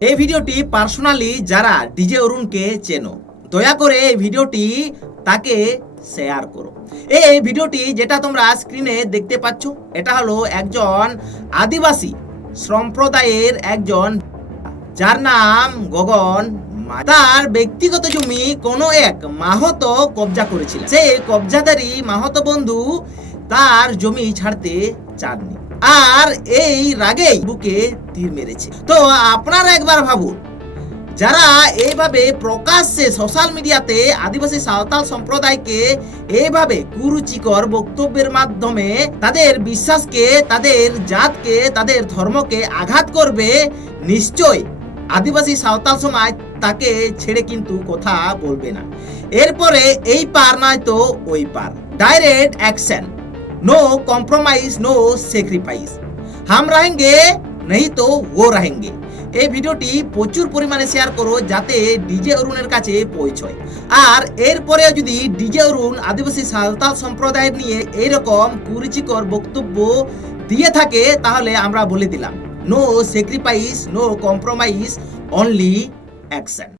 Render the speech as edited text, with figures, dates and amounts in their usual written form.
এই ভিডিওটি পার্সোনালি যারা ডিজে অরুণকে চেনো, দয়া করে এই ভিডিওটি তাকে শেয়ার করো। এই ভিডিওটি যেটা তোমরা স্ক্রিনে দেখতে পাচ্ছ, এটা হলো একজন আদিবাসী সম্প্রদায়ের একজন, যার নাম গগন। তার ব্যক্তিগত জমি কোনো এক মাহাতো কবজা করেছিল। সেই কবজাদারি মাহাতো বন্ধু তার জমি ছাড়তে চাননি, আর এই রাগেই বুকে তীর মেরেছে। তো আপনারা একবার ভাবুন, যারা এইভাবে প্রকাশ্যে সোশ্যাল মিডিয়াতে আদিবাসী সাঁওতাল সম্প্রদায়কে এইভাবে কুরুচিকর বক্তব্যের মাধ্যমে তাদের বিশ্বাসকে, তাদের জাতকে, তাদের ধর্মকে আঘাত করবে, নিশ্চয় আদিবাসী সাঁওতাল সমাজ তাকে ছেড়ে কিন্তু কথা বলবে না। এরপরে এই পার নয় তো ওই পার, direct action, no compromise, no sacrifice, হাম रहेंगे नहीं तो वो रहेंगे। এই ভিডিওটি প্রচুর পরিমাণে শেয়ার করো যাতে ডিজে অরুণের কাছে পৌঁছয়। আর এরপরে যদি ডিজে অরুণ আদিবাসী সাঁওতাল সম্প্রদায়ের নিয়ে এইরকম কুরুচিকর বক্তব্য দিয়ে থাকে, তাহলে আমরা বলে দিলাম, no sacrifice, no compromise, only action.